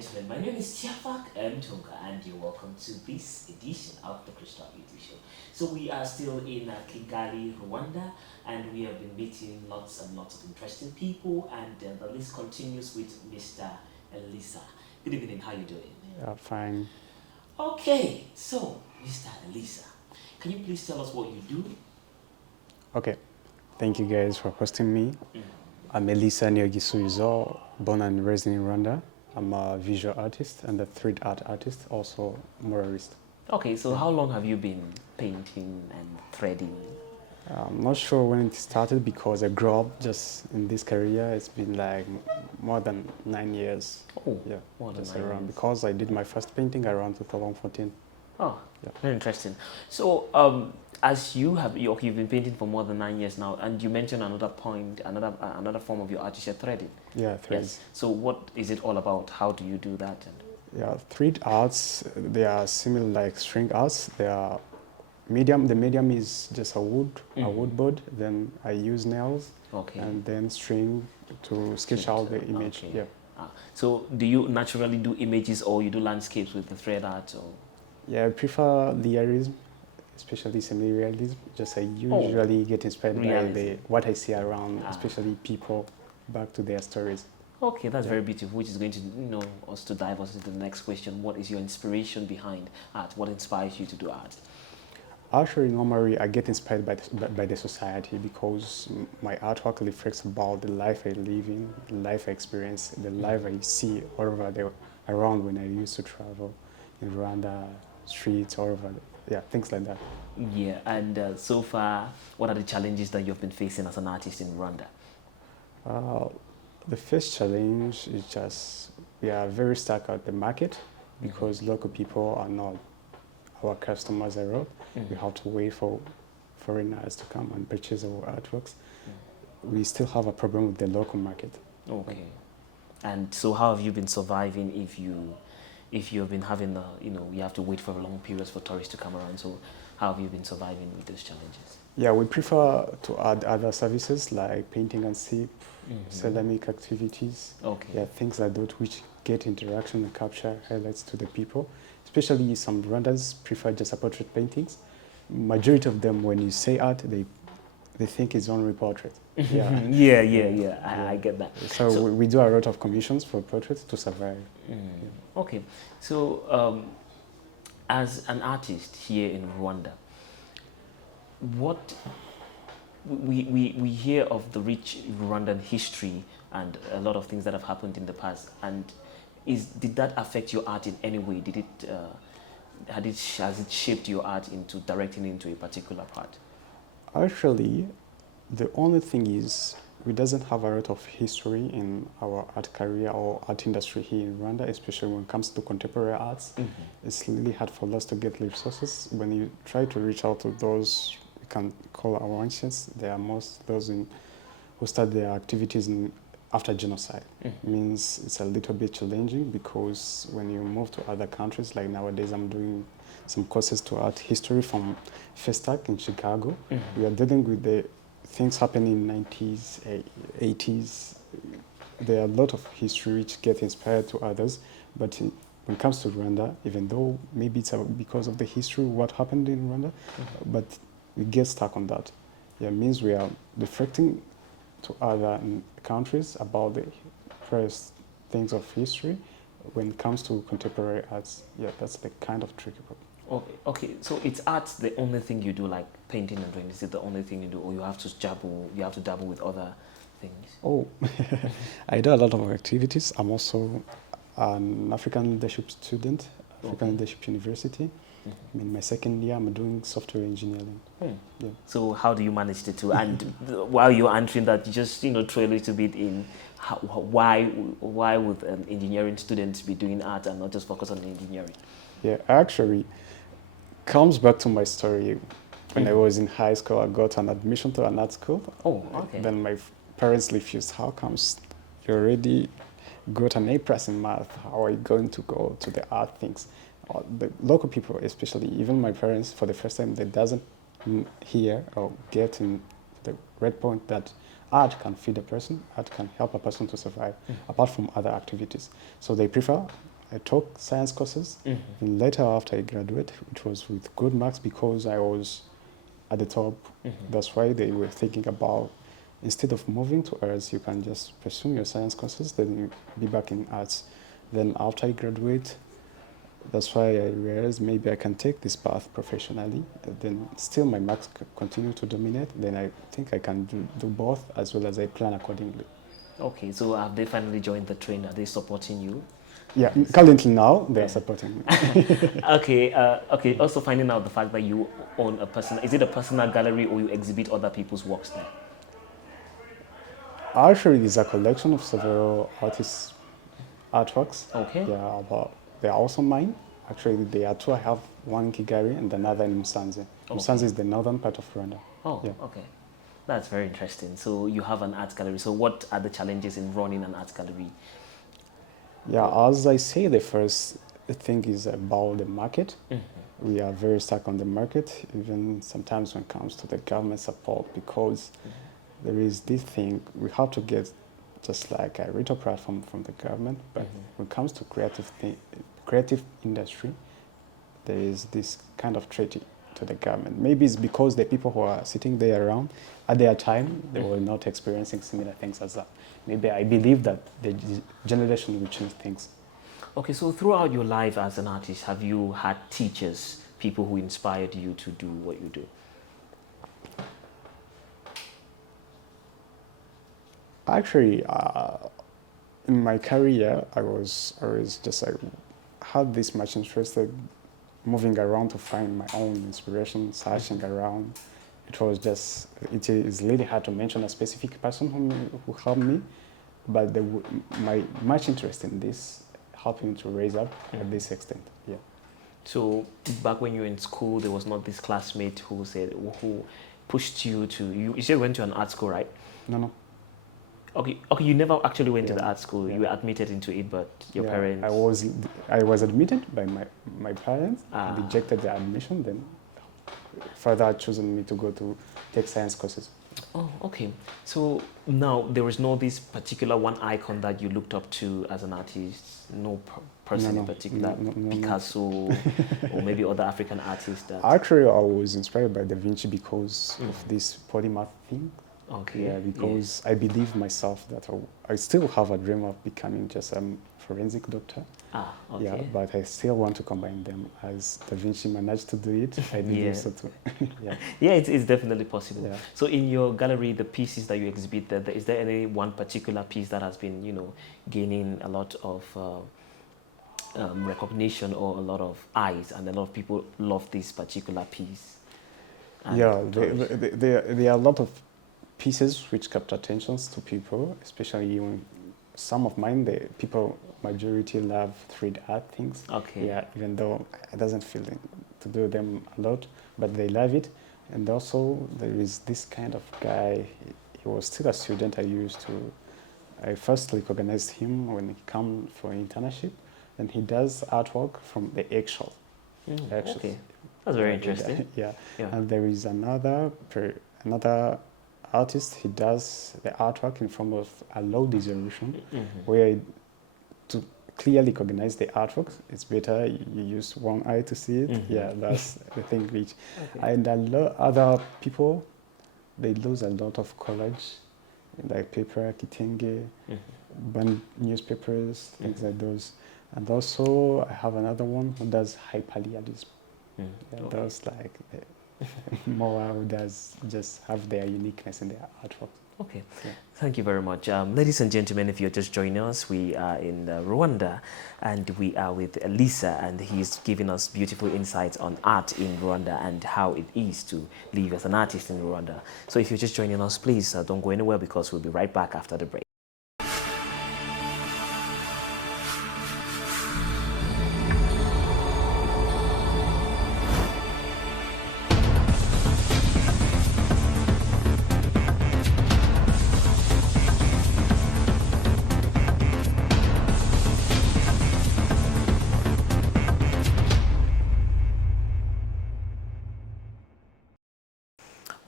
gentlemen, my name is Tiafak M. Tonga, and you're welcome to this edition of the Crystal Beauty Show. So we are still in Kigali, Rwanda, and we have been meeting lots and lots of interesting people, and the list continues with Mr. Elisa. Good evening, how you doing? Fine. Okay, so Mr. Elisa, can you please tell us what you do? Okay. Thank you guys for hosting me. Mm. I'm Elisa Niogisuizo, born and raised in Rwanda. I'm a visual artist and a 3D art artist, also muralist. Okay, so how long have you been painting and threading? I'm not sure when it started because I grew up just in this career. It's been like more than 9 years. Oh, yeah, more than just 9 around years. because I did my first painting around 2014. Oh, Yeah. very interesting. So, as you've been painting for more than 9 years now, and you mentioned another point, another form of your art is your threading. Yeah, threads. Yes. So, what is it all about? How do you do that? Yeah, 3D arts, they are similar like string arts. They are medium. The medium is just a wood board. Then I use nails. Okay. And then string to sketch out the image. Okay. Yeah. So, do you naturally do images, or you do landscapes with the thread art? Or? Yeah, I prefer realism, especially semi-realism. Just I usually get inspired by what I see around, especially people back to their stories. Okay, that's very beautiful, which is going to, us to dive us into the next question. What is your inspiration behind art? What inspires you to do art? Actually, normally I get inspired by the society because my artwork reflects about the life I live in, the life I experience, the life I see all over around when I used to travel in Rwanda, streets, all over, things like that. Yeah, and so far, what are the challenges that you've been facing as an artist in Rwanda? The first challenge is just we are very stuck at the market because local people are not our customers are out. We have to wait for foreigners to come and purchase our artworks. We still have a problem with the local market. Okay. And so how have you been surviving if you've been having you have to wait for a long periods for tourists to come around? So how have you been surviving with those challenges? Yeah, we prefer to add other services like painting and sip, ceramic activities. Okay. Yeah, things like that which get interaction and capture highlights to the people. Especially some Rwandans prefer just portrait paintings. Majority of them, when you say art, they think it's only portrait. Yeah. I get that. So we do a lot of commissions for portraits to survive. Okay, so as an artist here in Rwanda, what we hear of the rich Rwandan history and a lot of things that have happened in the past, and did that affect your art in any way? Did it has it shaped your art into directing into a particular part? Actually, the only thing is we doesn't have a lot of history in our art career or art industry here in Rwanda, especially when it comes to contemporary arts. It's really hard for us to get resources. When you try to reach out to those we can call our ancients, they are most those who start their activities after genocide. Means it's a little bit challenging because when you move to other countries, like nowadays I'm doing some courses to art history from FESTAC in Chicago. We are dealing with the things happening in 90s, 80s. There are a lot of history which get inspired to others, but when it comes to Rwanda, even though maybe it's because of the history, what happened in Rwanda, but we get stuck on that. Yeah, it means we are deflecting to other countries about the first things of history. When it comes to contemporary arts, that's the kind of tricky problem. Okay. So it's art the only thing you do, like painting and drawing? Is it the only thing you do, or you have to dabble with other things? Oh, I do a lot of activities. I'm also an African leadership student, African Leadership University. In my second year, I'm doing software engineering. Yeah. So how do you manage the two? And while you're answering that, you just throw a little bit in why would an engineering student be doing art and not just focus on engineering? Yeah, actually, comes back to my story. When I was in high school, I got an admission to an art school. Oh, okay. Then my parents refused. How comes you already got an A+ in math? How are you going to go to the art things? The local people, especially even my parents, for the first time, they doesn't hear or get in the red point that art can feed a person, art can help a person to survive, apart from other activities. So they prefer, I took science courses, and later after I graduated, it was with good marks because I was at the top. That's why they were thinking about, instead of moving to arts, you can just pursue your science courses, then you be back in arts. Then after I graduate, that's why I realized maybe I can take this path professionally. Then still my marks continue to dominate. Then I think I can do both as well as I plan accordingly. Okay, so have they finally joined the train? Are they supporting you? Yeah, currently now they are supporting me. Okay, okay. Also finding out the fact that you own a personal, is it a personal gallery or you exhibit other people's works there? Actually, it's a collection of several artists' artworks. Okay. Yeah, but they are also mine. Actually, there are two. I have one in Kigali and another in Musanze. Okay. Musanze is the northern part of Rwanda. Oh, Yeah. okay. That's very interesting. So you have an art gallery. So what are the challenges in running an art gallery? Yeah, as I say, the first thing is about the market. We are very stuck on the market, even sometimes when it comes to the government support, because there is this thing, we have to get just like a retail platform from the government, but when it comes to creative industry, there is this kind of treaty to the government. Maybe it's because the people who are sitting there around, at their time, they were not experiencing similar things as that. Maybe I believe that the generation will change things. Okay, so throughout your life as an artist, have you had teachers, people who inspired you to do what you do? Actually, in my career, I was always just like, had this much interested moving around to find my own inspiration, searching around. It was just, it is really hard to mention a specific person who helped me, but my much interest in this helped me to raise up at this extent. Yeah. So back when you were in school, there was not this classmate who pushed you to, you said you went to an art school, right? No. Okay, you never actually went to the Yeah. art school. You were admitted into it, but your Yeah, parents. I was admitted by my parents, Ah. rejected the admission, then further chosen me to go to take science courses. Oh, okay. So now there is no this particular one icon that you looked up to as an artist. No person No, in particular, no. Picasso, or maybe other African artists that. Actually, I was inspired by Da Vinci because of this polymath thing. Okay. Yeah, because I believe myself that I still have a dream of becoming just a forensic doctor. Ah, okay. Yeah, but I still want to combine them. As Da Vinci managed to do it, I believe so too. Yeah. Yeah, it's definitely possible. Yeah. So in your gallery, the pieces that you exhibit, is there any one particular piece that has been, gaining a lot of recognition or a lot of eyes, and a lot of people love this particular piece? And Yeah, there are a lot of pieces which capture attentions to people, especially when some of mine, the people majority love 3D art things. Okay. Yeah, even though it doesn't feel to do them a lot, but they love it. And also there is this kind of guy, he was still a student I first recognized him when he came for an internship, and he does artwork from the eggshell. Okay, that's very interesting. Yeah. And there is another artist, he does the artwork in form of a low resolution, where to clearly recognize the artwork, it's better you use one eye to see it. Yeah, that's the thing which. Okay. And other people, they lose a lot of collage, like paper, kitenge, band newspapers, things like those. And also, I have another one who does hyperrealism. Those like more who does just have their uniqueness in their artwork. Okay, thank you very much. Ladies and gentlemen, if you're just joining us, we are in Rwanda, and we are with Elisa, and he's giving us beautiful insights on art in Rwanda and how it is to live as an artist in Rwanda. So if you're just joining us, please don't go anywhere, because we'll be right back after the break.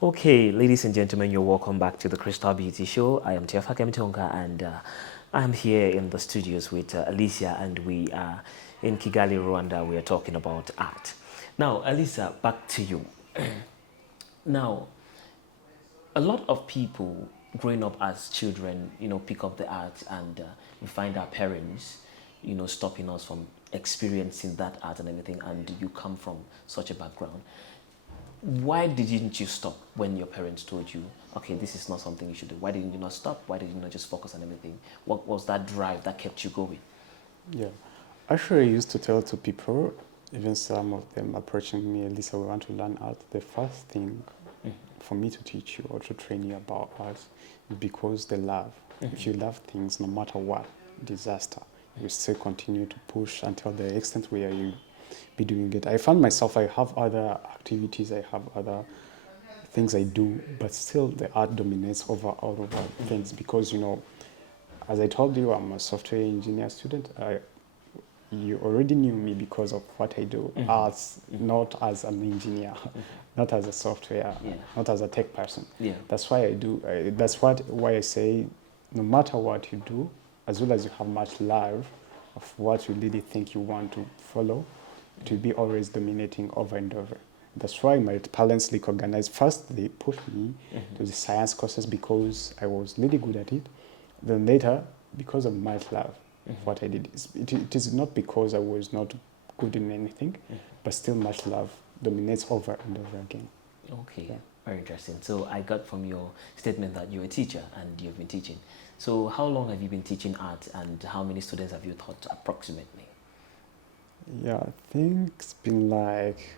Okay, ladies and gentlemen, you're welcome back to the Crystal Beauty Show. I am Tiafa Kemitonga, and I'm here in the studios with Elisa, and we are in Kigali, Rwanda. We are talking about art. Now, Elisa, back to you. Now, a lot of people growing up as children, pick up the art, and we find our parents, stopping us from experiencing that art and everything, and you come from such a background. Why didn't you stop when your parents told you, okay, this is not something you should do? Why didn't you not stop? Why did you not just focus on everything? What was that drive that kept you going? Yeah. Actually, I used to tell to people, even some of them approaching me, Elisa, we want to learn art. The first thing for me to teach you or to train you about art is because they love. If you love things, no matter what, disaster, you still continue to push until the extent where you be doing it. I found myself, I have other activities, I have other things I do, but still the art dominates over all of our things because, as I told you, I'm a software engineer student. You already knew me because of what I do, as not as an engineer, not as a software, not as a tech person. Yeah. That's why I do. Why I say, no matter what you do, as well as you have much love of what you really think you want to follow, it will be always dominating over and over. That's why my parents recognized. First, they put me to the science courses because I was really good at it. Then later, because of my love of what I did, it is not because I was not good in anything, but still much love dominates over and over again. Okay, yeah. Very interesting. So I got from your statement that you're a teacher and you've been teaching. So how long have you been teaching art, and how many students have you taught approximately? Yeah, I think it's been like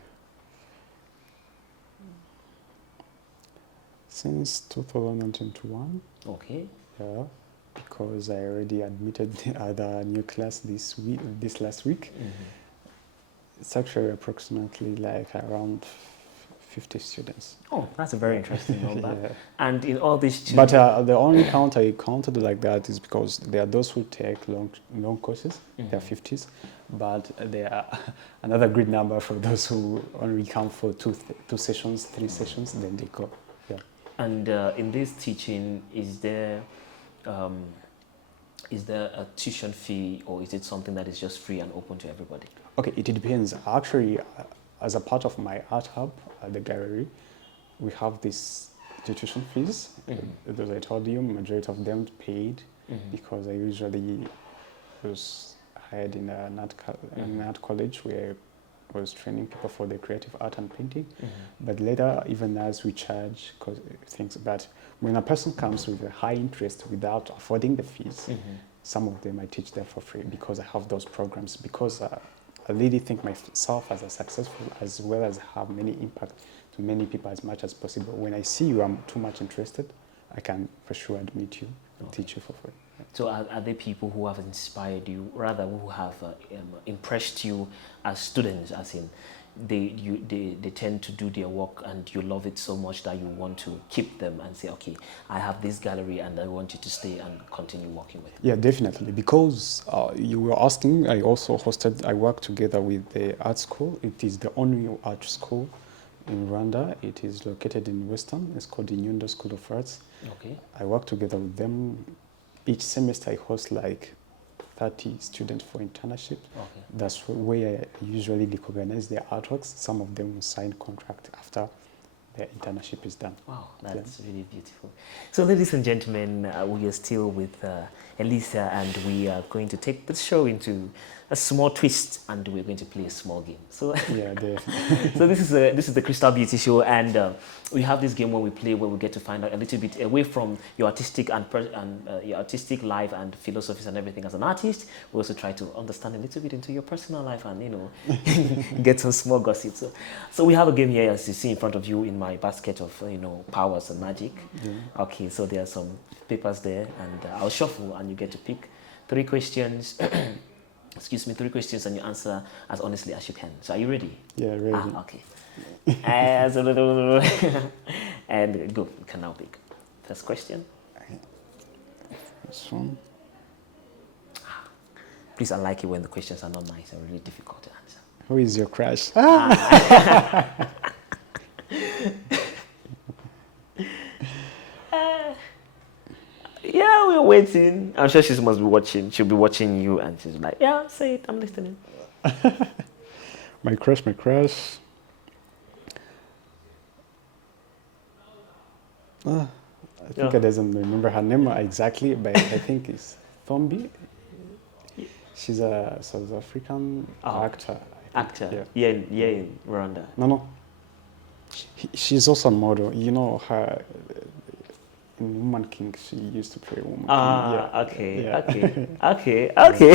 since 2021. Okay. Yeah, because I already admitted the other new class this last week. It's actually approximately like around 50 students. Oh, that's a very interesting number. Yeah. And in all these students... But the only count I counted like that is because there are those who take long courses, they are 50s, but there are another great number for those who only count for two sessions, 3 sessions, then they go. Yeah. And in this teaching, is there a tuition fee, or is it something that is just free and open to everybody? Okay, it depends. Actually, as a part of my art hub at the gallery, we have these tuition fees. Those I told you, majority of them paid because I usually was hired in an art college where I was training people for the creative art and painting. But later, even as we charge things, but when a person comes with a high interest without affording the fees, some of them I teach them for free because I have those programs, because I really think myself as a successful, as well as have many impact to many people as much as possible. When I see you, I'm too much interested, I can for sure admit you and teach you for free. So are there people who have inspired you, rather who have impressed you as students, as in they tend to do their work and you love it so much that you want to keep them and say, okay, I have this gallery and I want you to stay and continue working with it? Yeah, definitely. Because you were asking, I work together with the art school. It is the only art school in Rwanda. It is located in Western. It's called the Nyundo School of Arts. Okay. I work together with them. Each semester I host like 30 students for internship. Okay. That's where I usually recognize their artworks. Some of them will sign contract after their internship is done. Wow, that's really beautiful. So ladies and gentlemen, we are still with Elisa, and we are going to take the show into a small twist, and we're going to play a small game. So yeah, definitely. So this is the Crystal Beauty Show, and we have this game where we play, where we get to find out a little bit away from your artistic your artistic life and philosophies and everything as an artist. We also try to understand a little bit into your personal life and get some small gossip. So we have a game here, as you see in front of you, in my basket of powers and magic. Yeah. Okay, so there are some papers there, and I'll shuffle, and you get to pick 3 questions. Excuse me, 3 questions, and you answer as honestly as you can. So are you ready? Yeah, ready. Okay. And go. You can now pick. First question. This one. Please, I like it when the questions are not nice and really difficult to answer. Who is your crush? waiting. I'm sure she must be watching. She'll be watching you, and she's like, "Yeah, say it. I'm listening." My crush, my crush. I think Yeah. I doesn't remember her name exactly, but I think it's Thombi. She's a South African Oh, actor. I think. actor. Yeah. Yeah, in Rwanda. No, no. She's also a model. You know her in Woman King. She used to play Woman King. Yeah. Ah, okay, Yeah. okay, okay, Yeah. okay.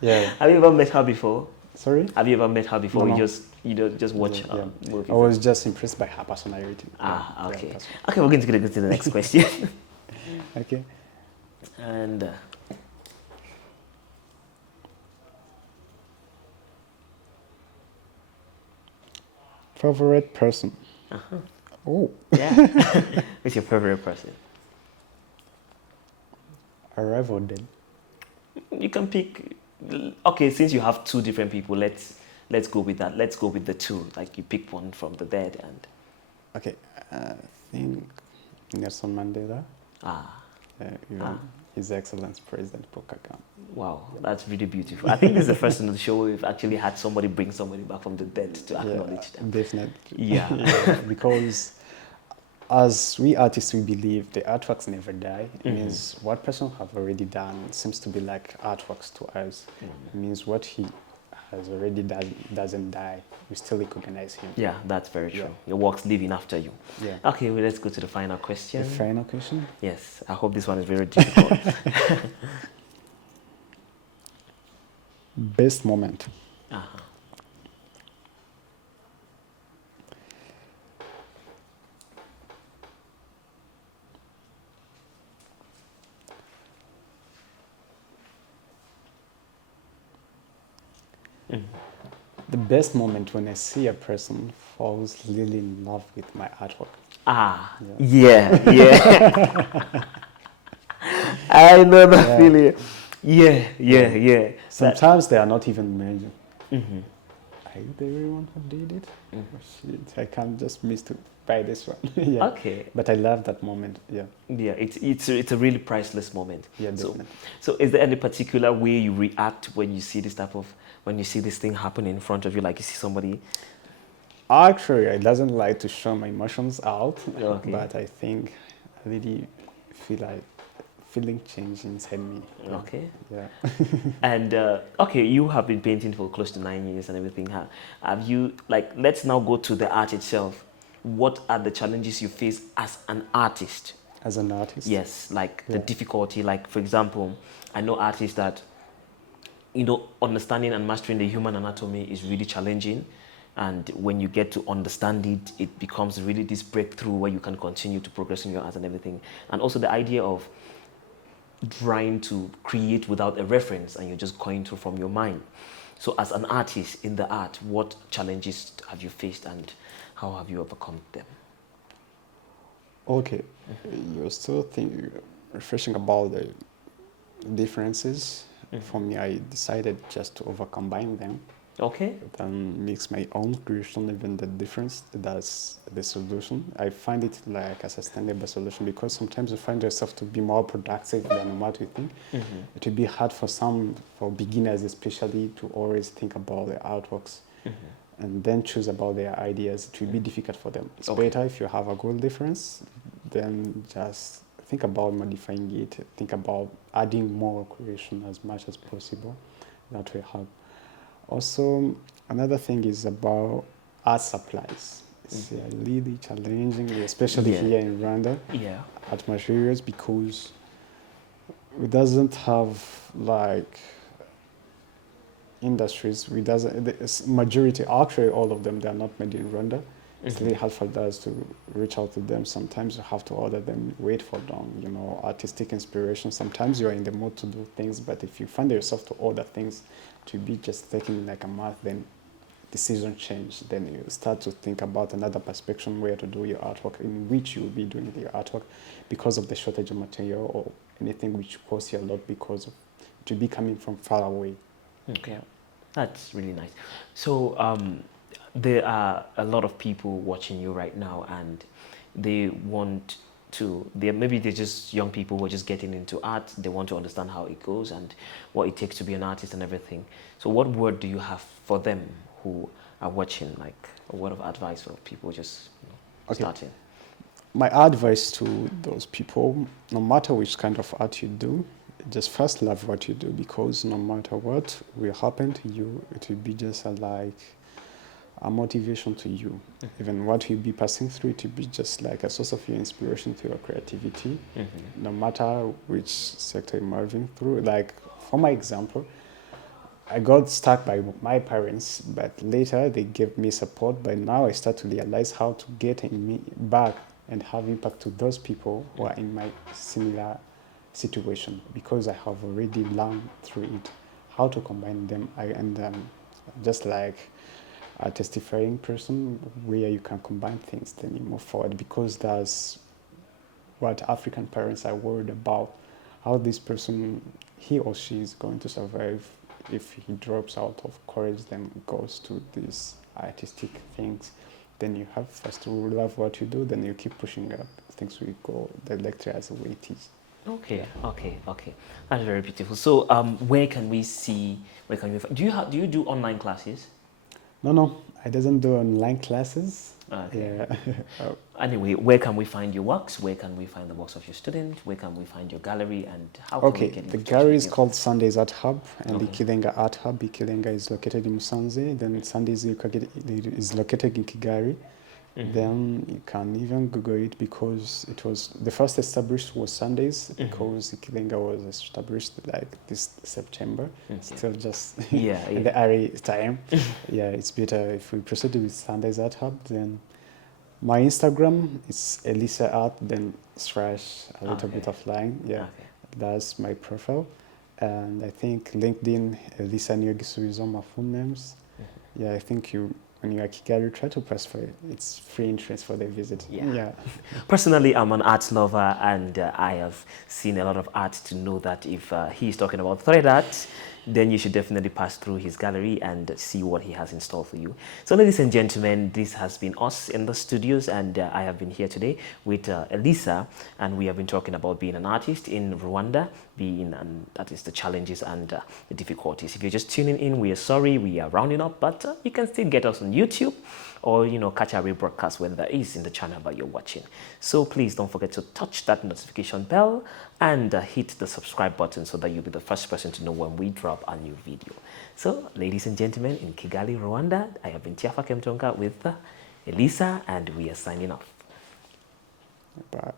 Yeah. Have you ever met her before? Sorry. Have you ever met her before? No, no. You just watch Yeah. movies. I was just impressed by her personality. Ah, Yeah, okay. that's Okay, we're going to go to the next question. okay. And Favorite person. Oh, yeah, who's your favorite person? Arrive or Dead. You can pick. Okay, since you have two different people, let's go with that. Let's go with the two. Like you pick one from the dead and Okay, I think Nelson Mandela. ah. Even His Excellency President Paul Kagame. Wow, that's really beautiful. I think this is the first in the show we've actually had somebody bring somebody back from the dead to acknowledge them. Definitely. Yeah. Because as we artists, we believe the artworks never die. It means what person have already done seems to be like artworks to us. It means what he has already done doesn't die. We still recognize him. Yeah, that's very true. Yeah. Your work's living after you. Yeah. Okay, well, let's go to the final question. The final question? Yes, I hope this one is very difficult. Best moment. Uh-huh. The best moment when I see a person falls really in love with my artwork. Ah, yeah. I know that feeling. Yeah. Sometimes they are not even mentioned. Are you the very one who did it? Oh, shit, I can't just miss to buy this one. Yeah. Okay. But I love that moment. Yeah. Yeah, it's a really priceless moment. Yeah, definitely. So is there any particular way you react when you see when you see this thing happen in front of you, like you see somebody? Actually, I doesn't like to show my emotions out, Okay. but I think I really feel like feeling change inside me. Yeah. Okay. Yeah. And okay, you have been painting for close to 9 years and everything. Have you, like, let's now go to the art itself. What are the challenges you face as an artist? As an artist? Yes, like the difficulty. Like, for example, I know artists that, understanding and mastering the human anatomy is really challenging. And when you get to understand it, it becomes really this breakthrough where you can continue to progress in your art and everything. And also the idea of trying to create without a reference and you're just going through from your mind. So as an artist in the art, what challenges have you faced and how have you overcome them? Okay. You're still refreshing about the differences. For me, I decided just to overcombine them. Okay. Then mix my own creation, even the difference, that's the solution. I find it like a sustainable solution because sometimes you find yourself to be more productive than what you think. It will be hard for beginners especially, to always think about the artworks and then choose about their ideas. It will be difficult for them. It's better if you have a goal difference, then just think about modifying it, think about adding more creation as much as possible. That will help. Also, another thing is about art supplies. It's really challenging, especially here in Rwanda, art materials, because we doesn't have like industries. The majority, actually all of them, they are not made in Rwanda. It's really hard for us to reach out to them. Sometimes you have to order them, wait for them, artistic inspiration. Sometimes you're in the mood to do things, but if you find yourself to order things to be just taking like a month, then the season change. Then you start to think about another perspective where to do your artwork, in which you'll be doing your artwork because of the shortage of material or anything which costs you a lot because of to be coming from far away. Okay, that's really nice. So there are a lot of people watching you right now and they want maybe they're just young people who are just getting into art. They want to understand how it goes and what it takes to be an artist and everything. So what word do you have for them who are watching, like a word of advice for people just Okay. starting? My advice to those people, no matter which kind of art you do, just first love what you do, because no matter what will happen to you, it will be just like a motivation to you. Even what you'll be passing through, it will be just like a source of your inspiration to your creativity, no matter which sector you're moving through. Like, for my example, I got stuck by my parents, but later they gave me support. But now I start to realize how to get in me back and have impact to those people who are in my similar situation, because I have already learned through it how to combine them. Just like a testifying person where you can combine things, then you move forward, because that's what African parents are worried about, how this person, he or she, is going to survive if he drops out of college, then goes to these artistic things. Then you have first to love what you do, then you keep pushing up. Things will go the lecture as the way it is. Okay, Yeah. okay. That's very beautiful. So, where can we see? Where can we? Do you do online classes? No, I doesn't do online classes. Okay. Yeah. Anyway, where can we find your works? Where can we find the works of your student? Where can we find your gallery? And how can we Okay, get in the touch gallery with is you? called Sundays Art Hub, and Okay. Ikilenga Art Hub. Ikilenga is located in Musanze, then Sundays is located in Kigali. Then you can even Google it, because it was the first established was Sundays, because Ikilenga was established like this September. Still just Yeah, in the early time. Yeah, it's better if we proceed with Sundays Art Hub. Then my Instagram is Elisa Art, then / a little bit of line. Yeah, Okay. that's my profile. And I think LinkedIn, Elisa Nyogisubizo, my full names. Yeah, I think when you are Kigali, try to press for it. It's free entrance for the visit. Yeah. Personally, I'm an art lover, and I have seen a lot of art to know that if he's talking about thread art, then you should definitely pass through his gallery and see what he has in store for you. So, ladies and gentlemen, this has been us in the studios, and I have been here today with Elisa, and we have been talking about being an artist in Rwanda, that is the challenges and the difficulties. If you're just tuning in, we are sorry, we are rounding up, but you can still get us on YouTube, or catch our rebroadcast when there is in the channel that you're watching. So please don't forget to touch that notification bell and hit the subscribe button, so that you'll be the first person to know when we drop a new video. So, ladies and gentlemen, in Kigali, Rwanda, I have been Tiafa Kemtonga with Elisa, and we are signing off. Bye.